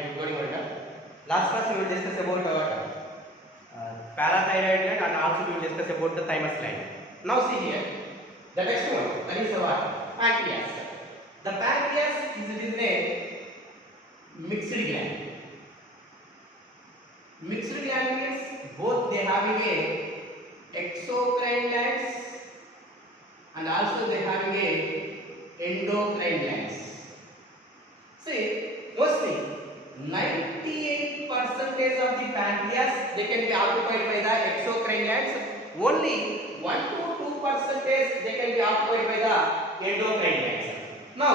Good morning. Last class we will discuss about parathyroid gland and also we will discuss about the thymus gland. Now see here, the next one, that is the what? Pancreas. The pancreas is a mixed gland. Mixed gland means both they having a exocrine glands and also they having a endocrine glands. See, mostly 98% of the pancreas they can be occupied by the exocrine glands. Only 1 to 2% they can be occupied by the endocrine glands. Now,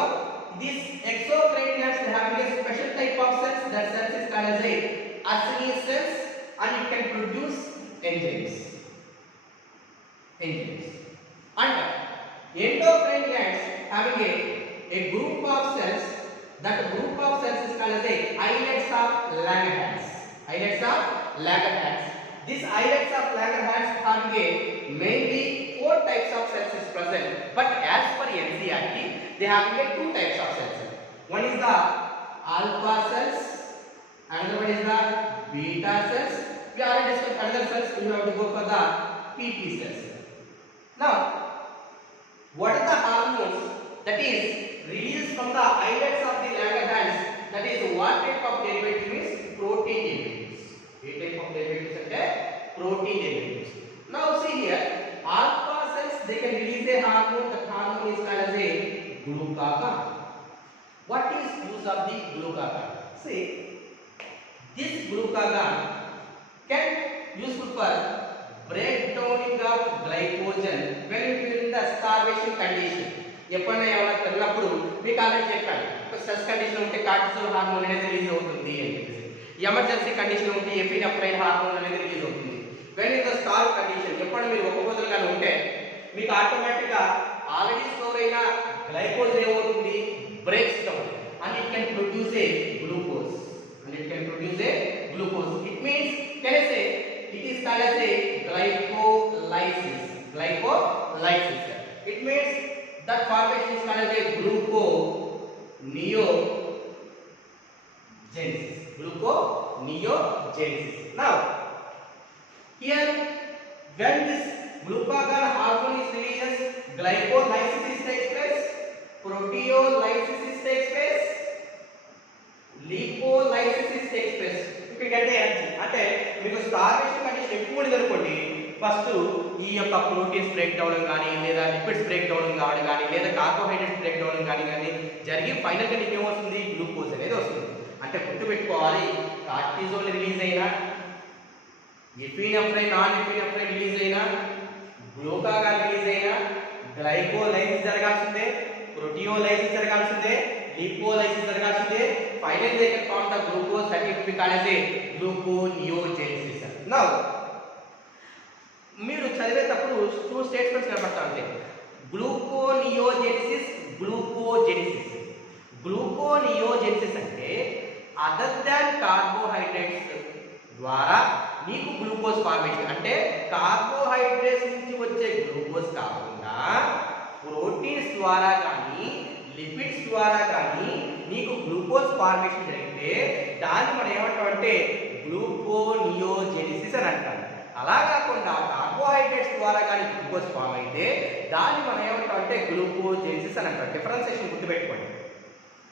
these exocrine glands having a special type of cells. That cells is called as a acidic cells, and it can produce enzymes. And endocrine glands having a group of cells. That group of cells is called as a islets of Langerhans. Islets of Langerhans. These islets of Langerhans having a mainly 4 types of cells is present. But as per NCERT, they having a 2 types of cells. One is the alpha cells, another one is the beta cells. We already discussed another cells. We have to go for the PP cells. Now, what are the hormones that is released from the islets of the Langerhans? That is what type of derivative is protein derivatives. A type of derivatives are protein derivatives. Now see here, alpha cells they can release a hormone. The hormone is called as a glucagon. What is use of the glucagon? See, this glucagon can useful for breakdowning of glycogen when it is in the starvation condition. ఎప్పుడైనా ఏమైనా తిన్నప్పుడు మీకు already చెప్పాను, stress condition ఉంటే cortisol hormone అనేది release అవుతుంది అని చెప్పేసి, ఎమర్జెన్సీ కండిషన్ ఉంటే ఎపినెఫ్రైన్ హార్మోన్ అనేది రిలీజ్ అవుతుంది. When in the star condition ఎప్పుడు మీరు ఒక్కబోతులుగానే ఉంటే మీకు ఆటోమేటిక్గా ఆల్రెడీ స్టోర్ అయిన గ్లైకోజన్ ఏమవుతుంది, breaks down and it can produce a glucose. It means can I say it is called as a glycolysis. It means that formation is called as a gluconeogenesis. Now, here when this glucagon hormone is released, glycolysis takes place, proteolysis takes place, lipolysis takes place. You can get the అంటే మీకు starvation condition ఎక్కువ ఉంది అనుకోండి, ఫస్ట్ ఈ యొక్క proteins break down కానీ లేదా lipids break down కావడం కానీ లేదా కార్బోహైడ్రేట్స్ బ్రేక్ డౌన్ కానీ జరిగి ఫైనల్ గా నీకు ఏమొస్తుంది, గ్లూకోజ్ అనేది వస్తుంది. అంటే గుర్తుపెట్టుకోవాలి, కార్టిజోల్ రిలీజ్ అయినా, ఎపినెఫ్రైన్ నాన్ ఎపినెఫ్రైన్ రిలీజ్ అయినా, గ్లూకాగాన్ రిలీజ్ అయినా గ్లైకోలైసిస్ జరగాల్సిందే, ప్రోటియోలైసిస్ జరగాల్సిందే, lipolysis జరగాల్సిందే. Final they can form the glucose that will be called as a gluconeogenesis. Now మీరు చదివేటప్పుడు 2 స్టేట్మెంట్స్ కనబడతా ఉంటాయి, గ్లూకోనియోజెనిసిస్, గ్లూకోజెనిసిస్. గ్లూకోనియోజెనిసిస్ అంటే అదర్ దాన్ కార్బోహైడ్రేట్స్ ద్వారా నీకు గ్లూకోజ్ ఫార్మేషన్, అంటే కార్బోహైడ్రేట్స్ నుంచి వచ్చే గ్లూకోజ్ కాకుండా ప్రోటీన్స్ ద్వారా కానీ లిపిడ్స్ ద్వారా కానీ నీకు గ్లూకోజ్ ఫార్మేషన్ జరిగితే దాన్ని మనం ఏమంటామంటే గ్లూకోనియోజెనిసిస్ అని అంటాం. అలా కాకుండా కార్బోహైడ్రేట్స్ ద్వారా కానీ గ్లూకోజ్ ఫామ్ అయితే దాన్ని మనం ఏమంటామంటే గ్లూకోజెనిసిస్ అని అంటాం. డిఫరెన్సియేషన్ గుర్తుపెట్టుకోండి.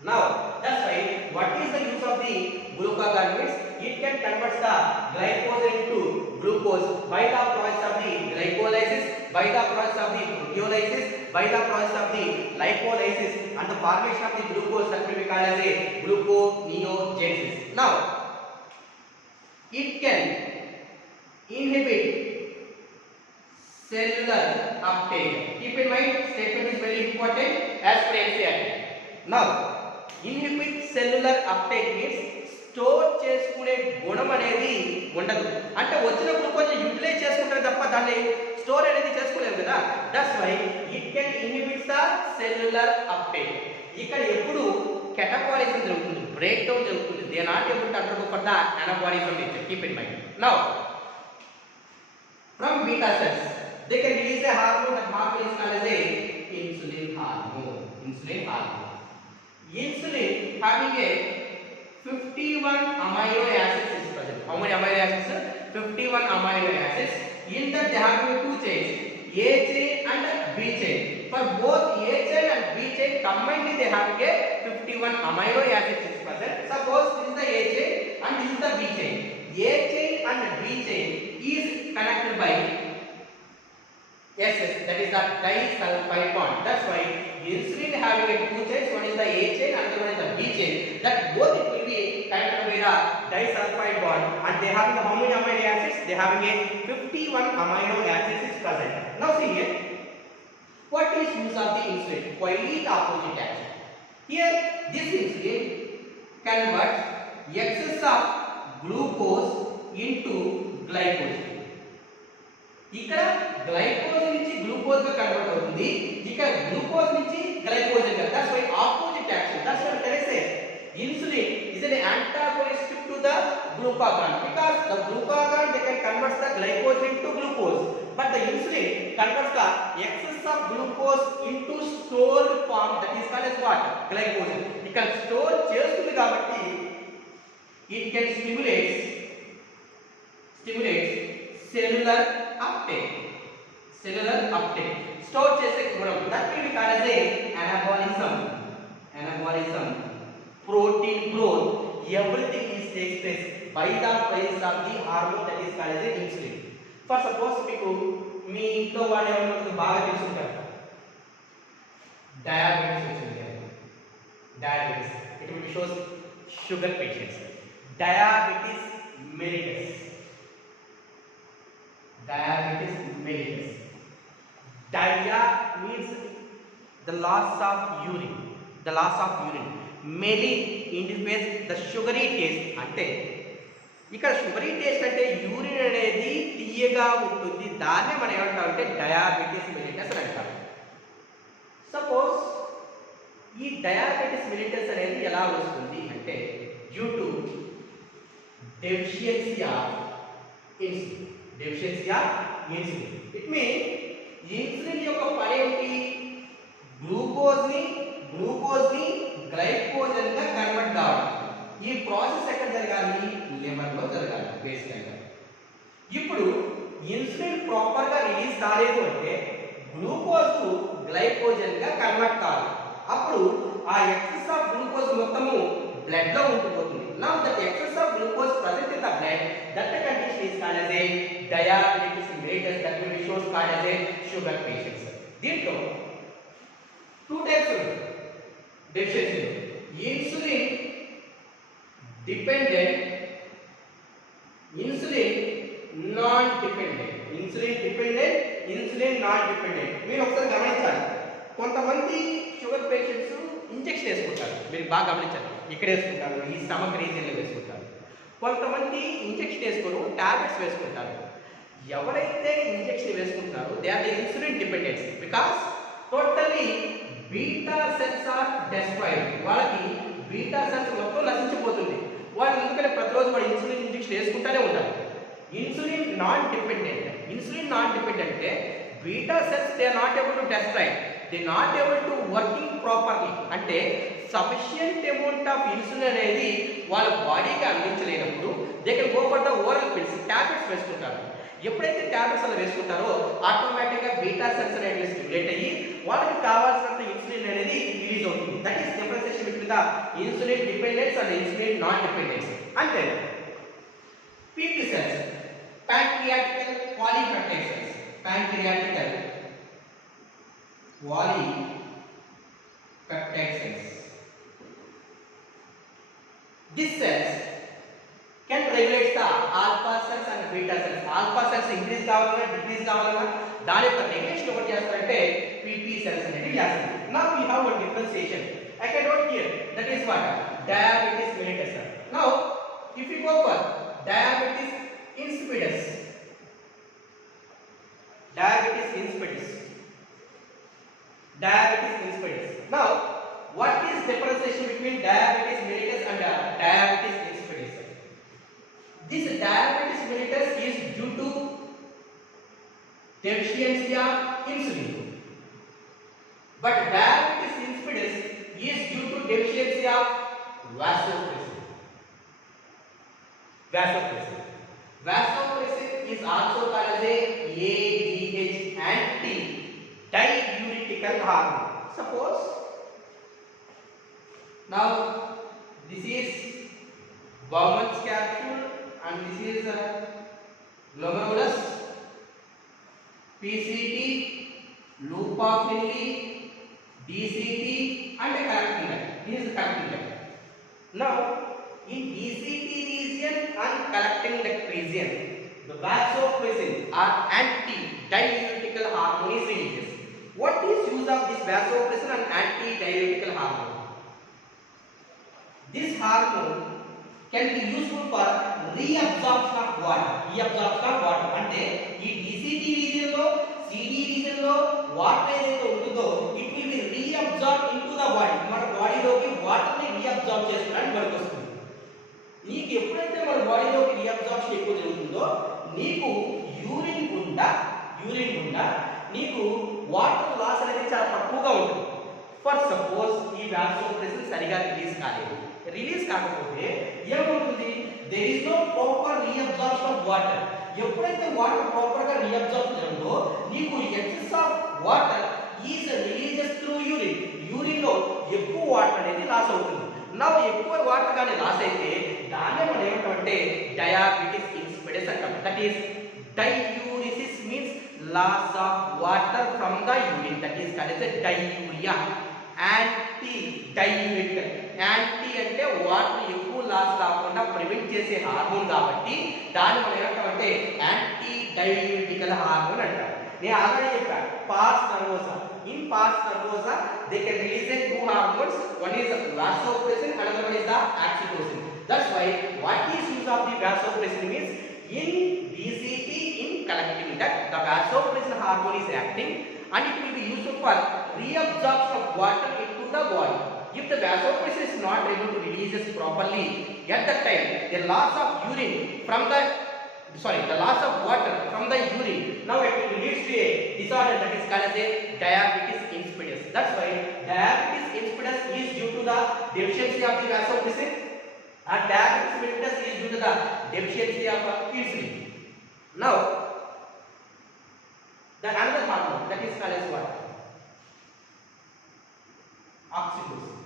Now, that's why what is the use of the glucagon means it can convert the glycose into glucose by the process of the glycolysis, by the process of the proteolysis, by the process of the lipolysis, and the formation of the glucose that will be called as a gluconeogenesis. Now, it can inhibit cellular uptake. Keep in mind, statement is very important as per NCERT. Now, inhibit cellular uptake means store చేసుకునే గుణం అనేది ఉండదు. అంటే వచ్చిన glucose utilise చేసుకుంటారు తప్ప దాన్ని స్టోర్ అనేది చేసుకోలేము కదా. That's why it can inhibit the cellular uptake. ఇక్కడ ఎప్పుడు కెటబాలిజం జరుగుతుంది, బ్రేక్ డౌన్ జరుగుతుంది. They not able to undergo for the anabolism. Keep in mind. Now from beta cells they can release a hormone. That hormone is called as a insulin hormone. Insulin having a 51 amino acids is present. How many amino acids? 51 amino acids. In that they have two chains, A chain and B chain. For both A chain and B chain combined they have a 51 amino acids is present. Suppose this is the A chain and this is the B chain. A chain and B chain is connected by SS, that is the disulfide bond. That's why insulin having a two chains, one is the A chain and the one is the B chain. That both it will be connected by the disulfide bond, and they having how many amino acids? They having a 51 amino acids is present. Now see here, what is use of the insulin? Quite opposite action. Here this insulin converts excess of glucose into glycogen. ఇక్కడ glycogen నుంచి glucose గా convert అవుతుంది, ఇక్కడ glucose నుంచి glycogen గా. That's why opposite action. That's why can say insulin is an antagonistic to the glucagon, because the glucagon they can convert the glycose into glucose, but the insulin converts the excess of glucose into stored form, that is called as what? Glycogen. ఇక్కడ స్టోర్ చేస్తుంది కాబట్టి it can stimulate cellular uptake. Store చేసే గుణం. That will be called as a anabolism, protein growth. Everything is takes place by the presence of the hormone that is called as insulin. For suppose మీకు మీ ఇంట్లో వాడే వాళ్ళకి బాగా తెలుసుంటారు, diabetes it will shows sugar patients. Diabetes mellitus. Dia means the loss of urine. Melli indicates the sugary taste. అంటే ఇక్కడ sugary taste అంటే యూరిన్ అనేది తీయగా ఉంటుంది, దాన్నే మనం ఏమంటాం అంటే డయాబెటిస్ మెలిటస్ అని అంటాం. సపోజ్ ఈ డయాబెటిస్ మెలిటస్ అనేది ఎలా వస్తుంది అంటే due to deficiency of insulin. It mean insulin యొక్క పని ఏంటి? గ్లూకోజ్ ని గ్లైకోజన్ గా కన్వర్ట్ కావాలి. ఈ ప్రాసెస్ ఎక్కడ జరగాలి? లివర్ లో జరగాలి బేసికల్గా. ఇప్పుడు ఇన్సులిన్ ప్రాపర్ గా రిలీజ్ కాలేదు అంటే గ్లూకోజ్ గ్లైకోజన్ గా కన్వర్ట్ కావాలి. అప్పుడు ఆ ఎక్సెస్ ఆఫ్ గ్లూకోజ్ మొత్తము బ్లడ్ లో ఉండిపోతుంది. Now the excess of glucose present in the blood, that condition is called as a diabetes mellitus. That will be shows called as a sugar patients. దీంట్లో two types of deficiency: insulin dependent, insulin non dependent. మీరు ఒకసారి గమనించాలి, కొంతమంది sugar patients injection వేసుకుంటారు. మీరు బాగా గమనించాలి, ఇక్కడ వేసుకుంటారు, ఈ స్టమక్ రీజియన్లో వేసుకుంటారు. కొంతమంది ఇంజెక్షన్ వేసుకోరు, టాబ్లెట్స్ వేసుకుంటారు. ఎవరైతే ఇంజెక్షన్ వేసుకుంటారో they are the insulin dependence, because totally beta cells are destroyed. వాళ్ళకి బీటా సెల్స్ మొత్తం నశించిపోతుంది. వాళ్ళు ఎందుకంటే ప్రతిరోజు వాడు ఇన్సులిన్ ఇంజెక్షన్ వేసుకుంటూనే ఉంటారు. ఇన్సులిన్ నాన్ డిపెండెంట్ అంటే beta cells they are not able to destroyed, they not able to working properly. అంటే సఫిషియంట్ అమౌంట్ ఆఫ్ ఇన్సులిన్ అనేది వాళ్ళ బాడీకి అందించలేనప్పుడు they can go for the oral pills, tablets వేసుకుంటారు. ఎప్పుడైతే టాబ్లెట్స్ అలా వేసుకుంటారో ఆటోమేటిక్గా బీటా సెల్స్ అనేవి స్టిమ్యులేట్ అయ్యి వాళ్ళకి కావాల్సినంత ఇన్సులిన్ అనేది రిలీజ్ అవుతుంది. That is differentiation between the insulin dependence and insulin non dependence. అంటే PT cells, pancreatical polypeptide cells, These cells can regulate the alpha cells and beta cells. Alpha cells increase కావాలన్నా decrease కావాలన్నా దాని యొక్క రెగ్యులేషన్ ఒకటి చేస్తారంటే PP cells అనేది చేస్తారు. Now we have one differentiation. I can note here, that is what? Diabetes mellitus. Now if we go for diabetes insipidus. Now what is differentiation between diabetes mellitus and diabetes insipidus? This diabetes mellitus is due to deficiency of insulin, but diabetes insipidus is due to deficiency of vasopressin. Vasopressin. Vasopressin is also called as a ADH and T, diuretical hormone. Suppose now this is Bowman's capsule and this is glomerulus, PCT, loop Finley, DCT and a connecting line. This is the connecting line. Now in DCT region and collecting duct region, the vasopressin or anti-diuretical hormone is released. What is use of this vasopressin and anti-diuretical hormone? This hormone can be useful for reabsorption of water. Reabsorption of water అంటే ఈ DCT region లో CD region లో వాటర్ ఏదైతే ఉంటుందో it will be reabsorbed into the body. మన బాడీలోకి వాటర్ ని reabsorb చేసుకోవడానికి పనికొస్తుంది. నీకు ఎప్పుడైతే మన బాడీలోకి రీఅబ్జార్ప్షన్ ఎక్కువ జరుగుతుందో నీకు యూరిన్ గుండా నీకు వాటర్ లాస్ అనేది చాలా తక్కువగా ఉంటుంది. ఫర్ సపోజ్ ఈ వాసోప్రెసిన్ సరిగా రిలీజ్ కాకపోతే ఏమవుతుంది, there is no proper reabsorption of water. ఎప్పుడైతే వాటర్ ప్రాపర్ గా రీఅబ్జార్బ్ చేయదో నీకు excess of water is releases through urine. Urine లో ఎక్కువ వాటర్ అనేది లాస్ అవుతుంది. నా ఎక్కువ వాటర్ గాని లాస్ అయితే దాన్నే మనం ఏమంటామంటే డయాబెటిస్ ఇన్సిపిడస్ అంటాం. That is diuresis means loss of water from the urine. That is called as diuria. Anti diuretic, anti అంటే వాటర్ ఎక్కువ లాస్ కాకుండా ప్రివెంట్ చేసే హార్మోన్ కాబట్టి దాన్ని మనం ఏమంటామంటే యాంటీ డైయూరిటికల్ హార్మోన్ అంటాం. నేను ఆల్రెడీ చెప్పాను pass nervosa. In pars nervosa they can release two hormones, one is vasopressin, another one is the oxytocin. That's why what is use of the vasopressin means in DCT, in collecting duct, the vasopressin hormone is acting and it will be useful for reabsorption of water into the body. If the vasopressin is not able to release it properly, at that time the loss of urine from the loss of water from the urine, now it will lead to a disorder that is called as a diabetes insipidus. That's why diabetes insipidus is due to the deficiency of the vasopressin and diabetes mellitus is due to the deficiency of insulin. Now the another hormone that is called as what? Oxytocin.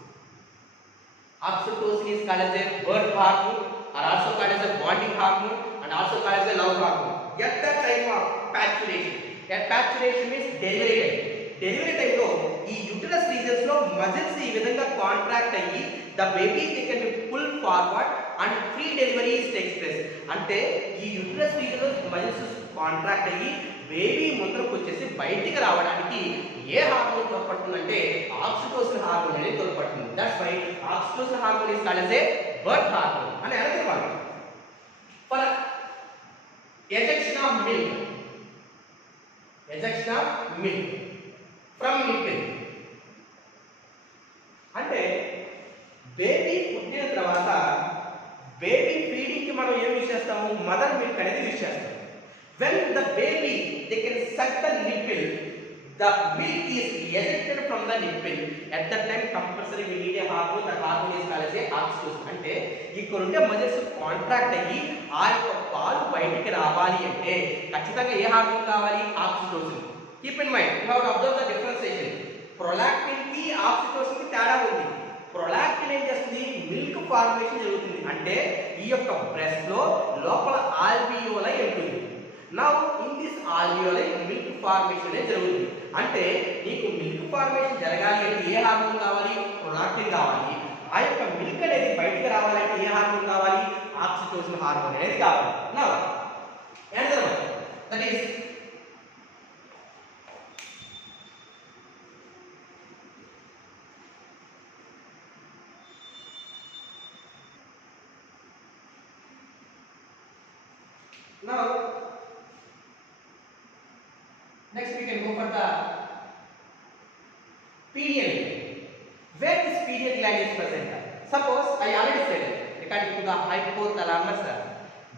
Oxytocin is called as a birth hormone or also called as a bonding hormone and also called as a love hormone. At the time of paturation, paturation means delivery time. Delivery time లో ఈ uterus reasons లో మజిల్స్ ఈ విధంగా contract అయ్యి the baby they can be pull forward and free delivery takes place. అంటే ఈ uterus region లో muscles contract అయ్యి బేబీ ముందరకు వచ్చేసి బయటికి రావడానికి ఏ హార్మోన్ తోడ్పడుతుందంటే ఆక్సిటోసిన్ హార్మోన్ అనేది తోడ్పడుతుంది. That's why oxytocin hormone is called as a birth hormone అని అనమాట. For ejection of milk from nipple అంటే బేబీ పుట్టిన తర్వాత బేబీ ఫీడింగ్ కి మనం ఏం యూస్ చేస్తాము, మదర్ మిల్క్ అనేది యూస్ చేస్తాము. when the baby they can suck the nipple, the milk is ejected from the nipple. At that time compulsory we need a hormone. That hormone is called as a oxytocin. అంటే ఇక్కడ ఉండే muscles contract అయ్యి ఆ యొక్క పాలు బయటికి రావాలి అంటే ఖచ్చితంగా ఏ హార్మోన్ కావాలి, oxytocin. Keep in mind, you have to observe the differentiation. Prolactin కి ఆక్సిటోసిన్ కి తేడా ఉంది. ప్రొలాక్టిన్ ఏం చేస్తుంది, మిల్క్ ఫార్మేషన్ జరుగుతుంది. అంటే ఈ యొక్క బ్రెస్ట్ లో లోపల ఆల్వియోలై ఉంటుంది. Now in this alveoli milk formation అనేది జరుగుతుంది. అంటే నీకు మిల్క్ ఫార్మేషన్ జరగాలి అంటే ఏ హార్మోన్ కావాలి, ప్రొలాక్టిన్ కావాలి. ఆ యొక్క మిల్క్ అనేది బయటికి రావాలంటే ఏ హార్మోన్ కావాలి, ఆక్సిటోసిన్ హార్మోన్ అనేది కావాలి. Now another one, that is now next we can go for the pineal gland. Where this pineal gland is present? Suppose I already said regarding to the hypothalamus,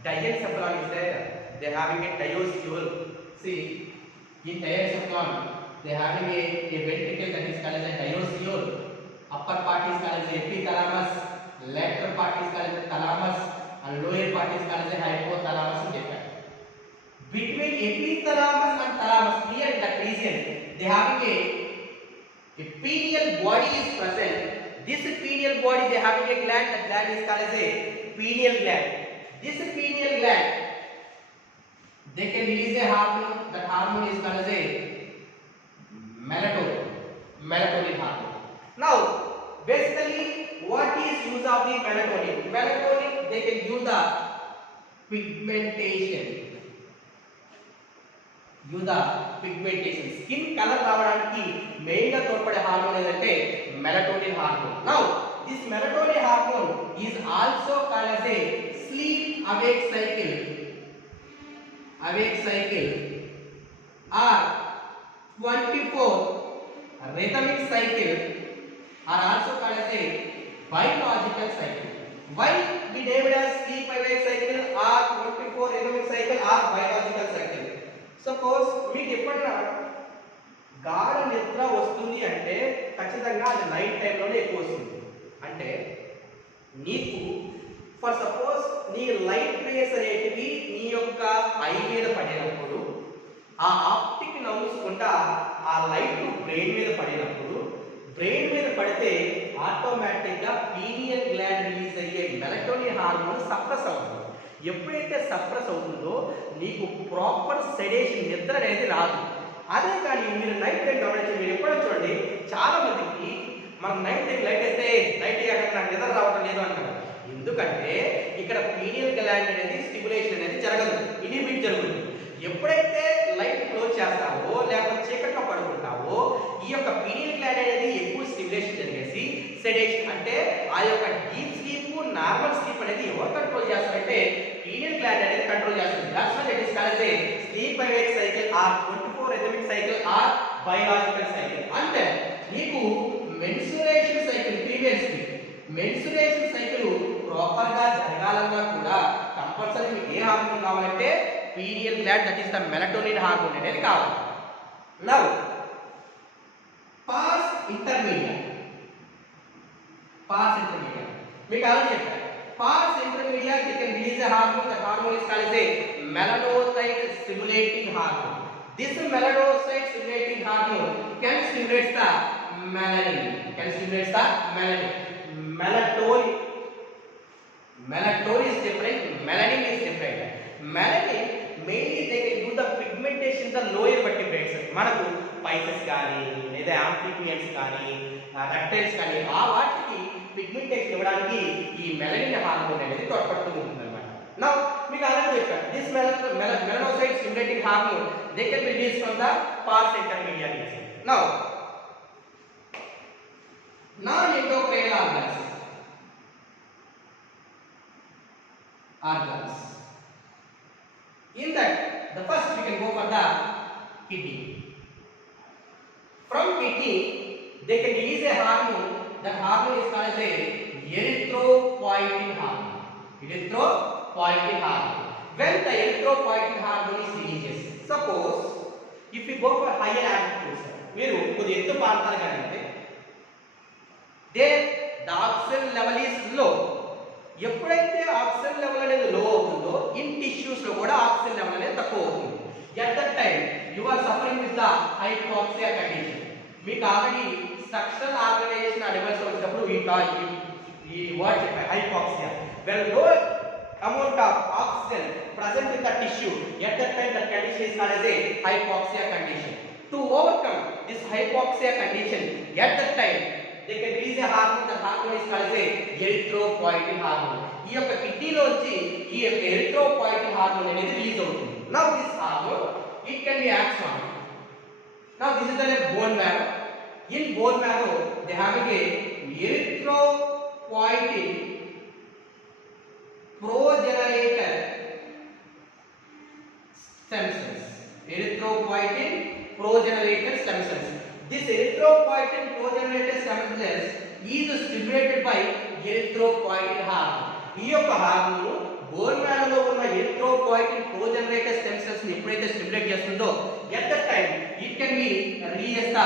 diencephalon is there. They having a diastole. See, in diencephalon they having a ventricle that is called as a diastole. Upper part is called as epithalamus, lateral part is called as the thalamus, and lower part is called as hypothalamus అని చెప్పారు. Between epithalamus and thalamus, here in that region, they having a pineal body is present. This pineal body, they having a gland. That gland is called as a pineal gland. This pineal gland, they can release a hormone. That hormone is called as a melatonin hormone. Now, basically, what is use of the melatonin? Melatonin, they can use the pigmentation. Skin colour రావడానికి మెయిన్ గా తోడ్పడే హార్మోన్ ఏదంటే melatonin hormone. Now this melatonin hormone is also called as a sleep awake cycle or 24 rhythmic cycle are also called as a biological cycle. Why we named as sleep awake cycle or 24 rhythmic cycle or biological cycle? Suppose మీకు ఎప్పుడైనా గాఢ నిద్ర వస్తుంది అంటే ఖచ్చితంగా అది నైట్ టైంలోనే ఎక్కువ వస్తుంది. అంటే నీకు ఫర్ సపోజ్ నీ లైట్ రేస్ అనేటివి నీ యొక్క ఐ మీద పడినప్పుడు ఆ ఆప్టిక్ నర్వ్స్ గుండా ఆ లైట్ బ్రెయిన్ మీద పడినప్పుడు బ్రెయిన్ మీద పడితే ఆటోమేటిక్గా పీనియల్ గ్లాండ్ రిలీజ్ అయ్యే మెలటోనిన్ హార్మోన్ సప్రెస్ అవుతుంది. ఎప్పుడైతే సప్రెస్ అవుతుందో నీకు ప్రాపర్ సెడేషన్ నిద్ర అనేది రాదు. అదే కానీ మీరు నైట్ టైం గమనించి మీరు ఎప్పుడో చూడండి, చాలా మందికి మనం నైట్ టైం లైట్ వేస్తే నైట్ అయ్యాక నాకు నిద్ర రావడం లేదు అంటారు. ఎందుకంటే ఇక్కడ పీనియల్ గ్లాండ్ అనేది స్టిమ్యులేషన్ అనేది జరగదు, ఇనిబిట్ జరుగుతుంది. ఎప్పుడైతే లైట్ క్లోజ్ చేస్తావో లేకపోతే చీకట్లో పడుకుంటావో ఈ యొక్క పీనియల్ గ్లాండ్ అనేది ఎక్కువ స్టిమ్యులేషన్ జరిగేసి సెడేషన్ అంటే ఆ యొక్క డీప్ స్లీప్ నార్మల్ స్లీప్ అనేది ఎవరు కంట్రోల్ చేస్తారంటే పీనియల్ గ్లాండ్ అనేది కంట్రోల్ చేస్తుంది. That's why it is called as a sleep awake cycle or 24 rhythmic cycle or biological cycle. అంటే నీకు మెన్సురేషన్ సైకిల్ ఫీమేల్స్ కి మెన్సురేషన్ సైకిల్ ప్రాపర్ గా జరగాలన్నా కూడా కంపల్సరీ మీకు ఏ హార్మోన్ కావాలంటే pineal gland, that is the melatonin hormone అనేది కావాలి. నౌ పాస్ ఇంటర్మీడియట్ మీకు అలా చెప్పారు. Pass intermediate they can release a hormone. The hormone is called as a melanocyte stimulating hormone. This melanocyte stimulating hormone can stimulate the melanin. Melatonin is different, melanin is different. Melanin mainly they can do the pigmentation in the lower vertebrates. మనకు పైసెస్ కానీ లేదా ఆంఫిబియన్స్ కానీ రెప్టైల్స్ కానీ ఆ వాటికి పిగ్మెంటేషన్ ఇవ్వడానికి ఈ melanin hormone అనేది తోడ్పడుతూ ఉంటుంది అన్నమాట. నౌ మీకు అలాగే చెప్పాను, this melanocyte stimulating hormone they can be released from the pars intermedia region. Now non-endocrine organs. In that, the first we can go for the kidney. From kidney, they can release a hormone. That hormone is called as a erythropoietin hormone. When the erythropoietin hormone is released, suppose if we go for higher altitudes, మీరు కొద్ది ఎత్తు ప్రాంతాలు కంటే the oxygen level is low. ఎప్పుడైతే oxygen level అనేది లో అవుతుందో in tissues లో కూడా ఆక్సిజన్ లెవెల్ అనేది తక్కువ అవుతుంది. At that time you are suffering with the hypoxia condition. మీకు ఆల్రెడీ స్ట్రక్చరల్ ఆర్గనైజేషన్ అడ్వైస్ వచ్చినప్పుడు ఈ వర్డ్ చెప్పారు hypoxia. When low amount of oxygen present in the tissue, at that time the condition is called as a hypoxia condition. To overcome this hypoxia condition, at that time they can release a hormone. The hormone is called as a erythropoietin hormone. ఈ యొక్క కిడ్నీలో వచ్చి ఈ యొక్క erythropoietin hormone అనేది release అవుతుంది. Now this hormone it can be acted on. Now this is the bone marrow. In bone marrow they have a erythropoietin progenitor stem cells. Erythropoietin progenitor stem cells. This erythropoietin progenitor stem cells is stimulated by erythropoietin hormone. ఈ యొక్క hormone bone మ్యారోలో ఉన్న erythropoietin progenitor stem cells ని ఎప్పుడైతే స్టిమ్యులేట్ చేస్తుందో at that time it can be release the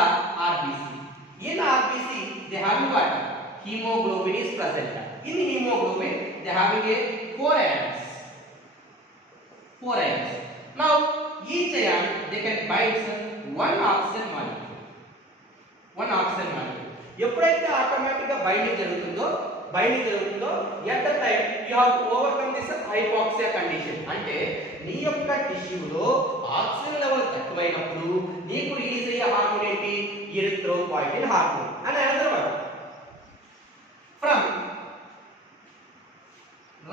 RBC. In RBC they have what? Hemoglobin is present. In hemoglobin they having a 4 ions. 4 ions. Now each ion they can bind one oxygen molecule. One oxygen molecule. ఎప్పుడైతే ఆటోమేటిక్ గా బైండింగ్ జరుగుతుందో at the time you have to overcome this hypoxia condition. అంటే నీ యొక్క టిష్యూలో oxygen level తక్కువైనప్పుడు నీకు రిలీజ్ అయ్యే హార్మోన్ ఏంటి? Erythropoietin hormone. అని another word from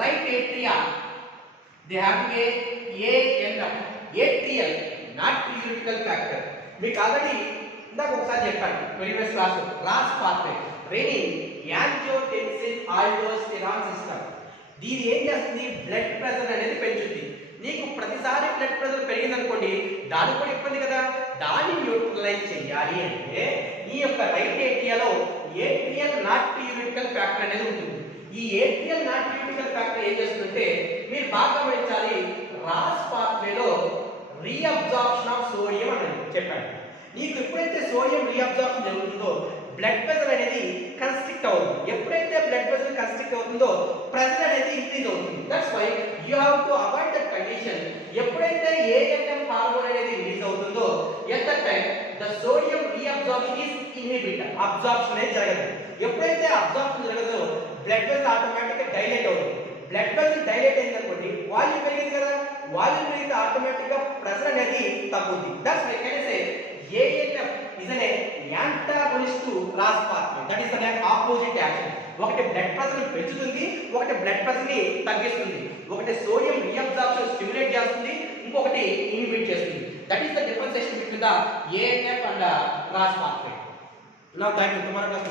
right atria they having a ANF, atrial natriuretic factor. మీకు ఆల్రెడీ ఇందాక ఒకసారి చెప్పాను previous class RAS pathway renin angiotensin aldosterone system. దీని ఏం చేస్తుంది? బ్లడ్ ప్రెషర్ అనేది పెంచుతుంది. నీకు ప్రతిసారి బ్లడ్ ప్రెషర్ పెరిగింది అనుకోండి, దాని కూడా ఇబ్బంది కదా. దాన్ని న్యూట్రలైజ్ చేయాలి అంటే ఈ యొక్క రైట్ ఏట్రియాలో ఏట్రియల్ నాట్రియూరిటికల్ ఫ్యాక్టర్ అనేది ఉంటుంది. ఈ ఏట్రియల్ నాట్రియూరిటికల్ ఫ్యాక్టర్ ఏం చేస్తుందంటే మీరు బాగా గమనించాలి, రాస్ పాత్వేలో రీఅబ్జార్ప్షన్ ఆఫ్ సోడియం అని చెప్పాను. నీకు ఎప్పుడైతే సోడియం రీఅబ్జార్ప్షన్ జరుగుతుందో బ్లడ్ ప్రెషర్ అనేది కన్స్ట్రిక్ట్ అవుతుంది. ఎప్పుడైతే బ్లడ్ ప్రెషర్ కన్స్ట్రిక్ట్ అవుతుందో ప్రెషర్ అనేది ఇంక్రీజ్ అవుతుంది. That's why you have to avoid that condition. ఎప్పుడైతే ANF హార్మోన్ అనేది రిలీజ్ అవుతుందో at that time the sodium reabsorption is inhibited. Absorption అనేది జరగదు. ఎప్పుడైతే అబ్జార్ప్షన్ జరగదో బ్లడ్ ప్రెషర్ ఆటోమేటిక్ గా డైలేట్ అవుతుంది. బ్లడ్ ప్రెషర్ డైలేట్ అయింది అనుకోండి, వాల్యూమ్ పెరిగింది కదా, వాల్యూమ్ పెరిగితే ఆటోమేటిక్ గా ప్రెషర్ అనేది తగ్గుతుంది. That's why can say ANF is an antagonist to RAS pathway. That is an opposite action. ఒకటి బ్లడ్ ప్రెషర్ పెంచుతుంది, ఒకటి బ్లడ్ ప్రెషర్ ని తగ్గిస్తుంది. ఒకటి సోడియం రీఅబ్జార్ప్షన్ స్టిమ్యులేట్ చేస్తుంది, ఇంకొకటి ఇన్హిబిట్ చేస్తుంది. That is the differentiation between the ANF and RAS pathway. Now thank you. Tomorrow class